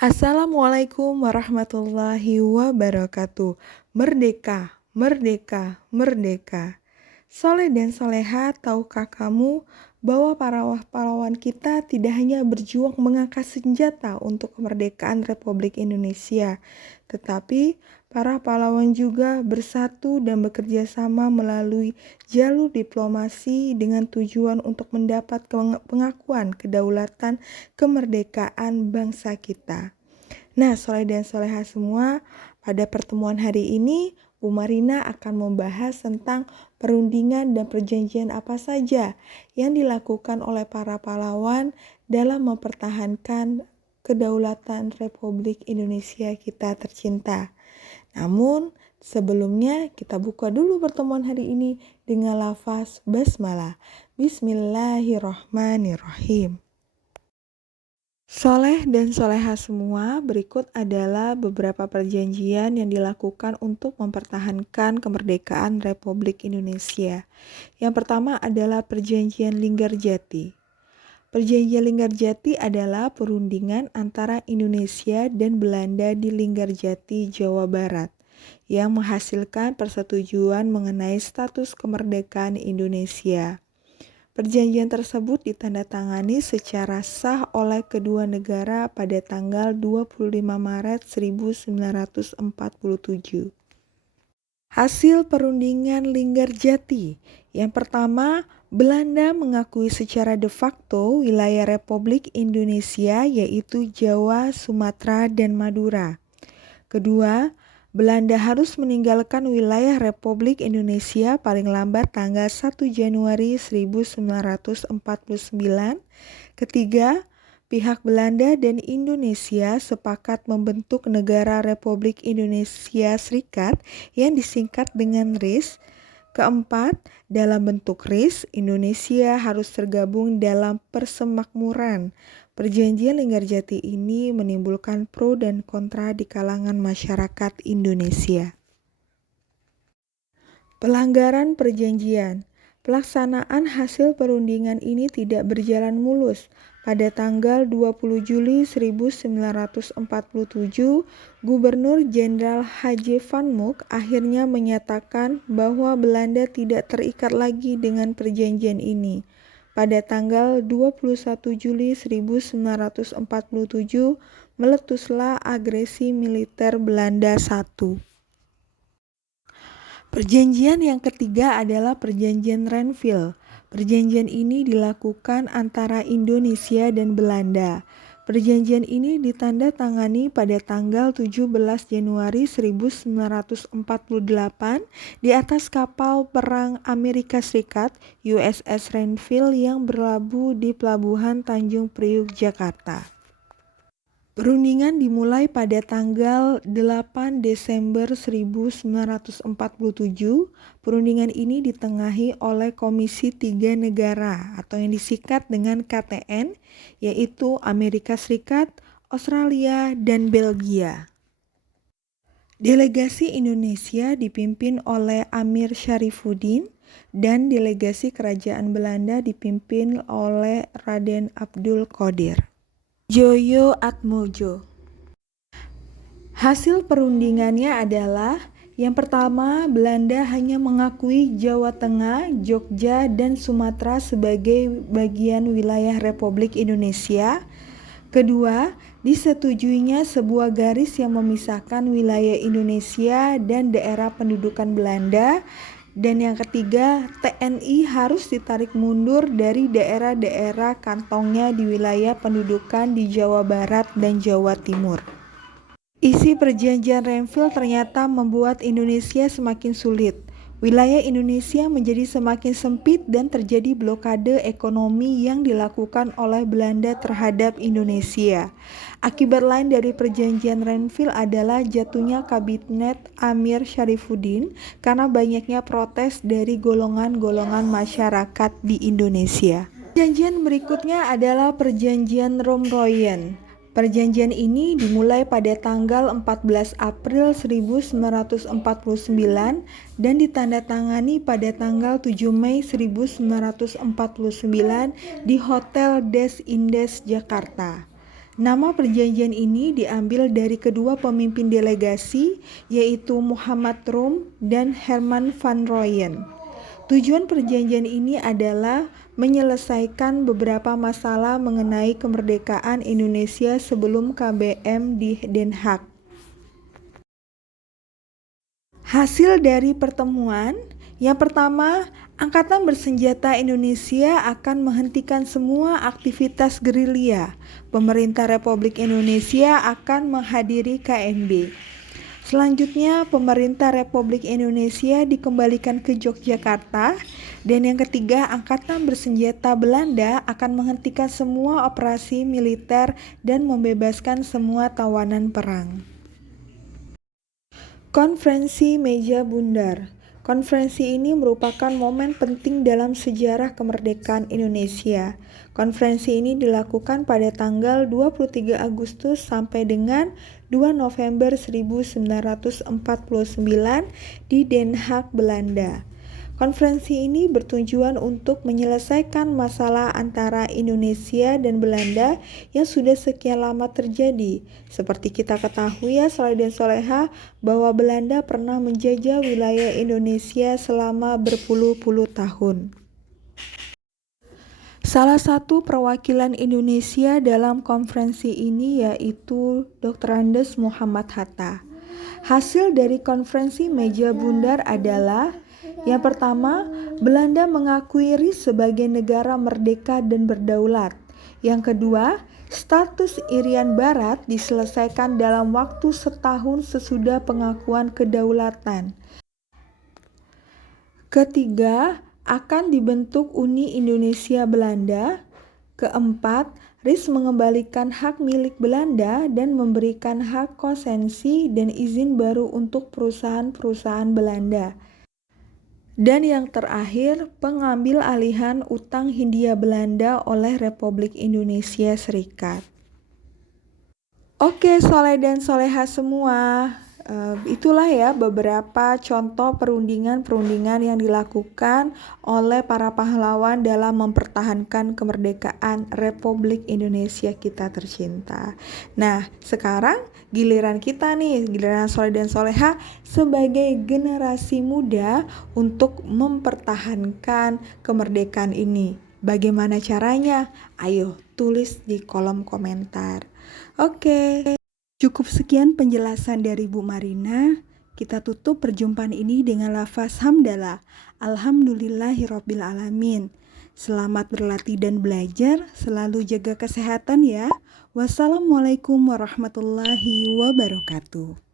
Assalamualaikum warahmatullahi wabarakatuh. Merdeka, merdeka, merdeka. Soleh dan soleha, tahukah kamu bahwa para pahlawan kita tidak hanya berjuang mengangkat senjata untuk kemerdekaan Republik Indonesia, tetapi para pahlawan juga bersatu dan bekerja sama melalui jalur diplomasi dengan tujuan untuk mendapat pengakuan kedaulatan kemerdekaan bangsa kita. Nah, soleh dan soleha semua, pada pertemuan hari ini Bu Marina akan membahas tentang perundingan dan perjanjian apa saja yang dilakukan oleh para pahlawan dalam mempertahankan kedaulatan Republik Indonesia kita tercinta. Namun, sebelumnya kita buka dulu pertemuan hari ini dengan lafaz basmalah. Bismillahirrahmanirrahim. Soleh dan soleha semua, berikut adalah beberapa perjanjian yang dilakukan untuk mempertahankan kemerdekaan Republik Indonesia. Yang pertama adalah Perjanjian Linggarjati. Perjanjian Linggarjati adalah perundingan antara Indonesia dan Belanda di Linggarjati, Jawa Barat, yang menghasilkan persetujuan mengenai status kemerdekaan Indonesia. Perjanjian tersebut ditandatangani secara sah oleh kedua negara pada tanggal 25 Maret 1947. Hasil perundingan Linggarjati. Yang pertama, Belanda mengakui secara de facto wilayah Republik Indonesia yaitu Jawa, Sumatera, dan Madura. Kedua, Belanda harus meninggalkan wilayah Republik Indonesia paling lambat tanggal 1 Januari 1949. Ketiga, pihak Belanda dan Indonesia sepakat membentuk negara Republik Indonesia Serikat yang disingkat dengan RIS. Keempat, dalam bentuk RIS, Indonesia harus tergabung dalam persemakmuran. Perjanjian Linggarjati ini menimbulkan pro dan kontra di kalangan masyarakat Indonesia. Pelanggaran perjanjian. Pelaksanaan hasil perundingan ini tidak berjalan mulus. Pada tanggal 20 Juli 1947, Gubernur Jenderal H.J. Van Mook akhirnya menyatakan bahwa Belanda tidak terikat lagi dengan perjanjian ini. Pada tanggal 21 Juli 1947, meletuslah agresi militer Belanda I. Perjanjian yang ketiga adalah Perjanjian Renville. Perjanjian ini dilakukan antara Indonesia dan Belanda. Perjanjian ini ditandatangani pada tanggal 17 Januari 1948 di atas kapal perang Amerika Serikat USS Renville yang berlabuh di Pelabuhan Tanjung Priuk, Jakarta. Perundingan dimulai pada tanggal 8 Desember 1947. Perundingan ini ditengahi oleh Komisi Tiga Negara atau yang disingkat dengan KTN, yaitu Amerika Serikat, Australia, dan Belgia. Delegasi Indonesia dipimpin oleh Amir Syarifuddin dan delegasi Kerajaan Belanda dipimpin oleh Raden Abdul Qadir Joyo Atmojo. Hasil perundingannya adalah yang pertama, Belanda hanya mengakui Jawa Tengah, Jogja, dan Sumatera sebagai bagian wilayah Republik Indonesia. Kedua, disetujuinya sebuah garis yang memisahkan wilayah Indonesia dan daerah pendudukan Belanda. Dan yang ketiga, TNI harus ditarik mundur dari daerah-daerah kantongnya di wilayah pendudukan di Jawa Barat dan Jawa Timur. Isi perjanjian Renville ternyata membuat Indonesia semakin sulit. Wilayah Indonesia menjadi semakin sempit dan terjadi blokade ekonomi yang dilakukan oleh Belanda terhadap Indonesia. Akibat lain dari perjanjian Renville adalah jatuhnya kabinet Amir Syarifuddin karena banyaknya protes dari golongan-golongan masyarakat di Indonesia. Perjanjian berikutnya adalah Perjanjian Romroyen. Perjanjian ini dimulai pada tanggal 14 April 1949 dan ditandatangani pada tanggal 7 Mei 1949 di Hotel Des Indes, Jakarta. Nama perjanjian ini diambil dari kedua pemimpin delegasi, yaitu Muhammad Rum dan Herman van Rooyen. Tujuan perjanjian ini adalah menyelesaikan beberapa masalah mengenai kemerdekaan Indonesia sebelum KBM di Den Haag. Hasil dari pertemuan, yang pertama, Angkatan Bersenjata Indonesia akan menghentikan semua aktivitas gerilya. Pemerintah Republik Indonesia akan menghadiri KNB. Selanjutnya, pemerintah Republik Indonesia dikembalikan ke Yogyakarta. Dan yang ketiga, Angkatan Bersenjata Belanda akan menghentikan semua operasi militer dan membebaskan semua tawanan perang. Konferensi Meja Bundar. Konferensi ini merupakan momen penting dalam sejarah kemerdekaan Indonesia. Konferensi ini dilakukan pada tanggal 23 Agustus sampai dengan 2 November 1949 di Den Haag, Belanda. Konferensi ini bertujuan untuk menyelesaikan masalah antara Indonesia dan Belanda yang sudah sekian lama terjadi. Seperti kita ketahui ya, Soleh dan Soleha, bahwa Belanda pernah menjajah wilayah Indonesia selama berpuluh-puluh tahun. Salah satu perwakilan Indonesia dalam konferensi ini yaitu Dr. Andes Muhammad Hatta. Hasil dari konferensi Meja Bundar adalah yang pertama, Belanda mengakui RI sebagai negara merdeka dan berdaulat. Yang kedua, status Irian Barat diselesaikan dalam waktu setahun sesudah pengakuan kedaulatan. Ketiga, akan dibentuk Uni Indonesia Belanda. Keempat, RIS mengembalikan hak milik Belanda dan memberikan hak konsensi dan izin baru untuk perusahaan-perusahaan Belanda. Dan yang terakhir, pengambil alihan utang Hindia Belanda oleh Republik Indonesia Serikat. Oke, Soleh dan Soleha semua, itulah ya beberapa contoh perundingan-perundingan yang dilakukan oleh para pahlawan dalam mempertahankan kemerdekaan Republik Indonesia kita tercinta. Nah, sekarang giliran kita nih, giliran Soleh dan Soleha sebagai generasi muda untuk mempertahankan kemerdekaan ini. Bagaimana caranya? Ayo tulis di kolom komentar. Oke. Cukup sekian penjelasan dari Bu Marina. Kita tutup perjumpaan ini dengan lafaz hamdalah. Alhamdulillahirabbil alamin. Selamat berlatih dan belajar, selalu jaga kesehatan ya. Wassalamualaikum warahmatullahi wabarakatuh.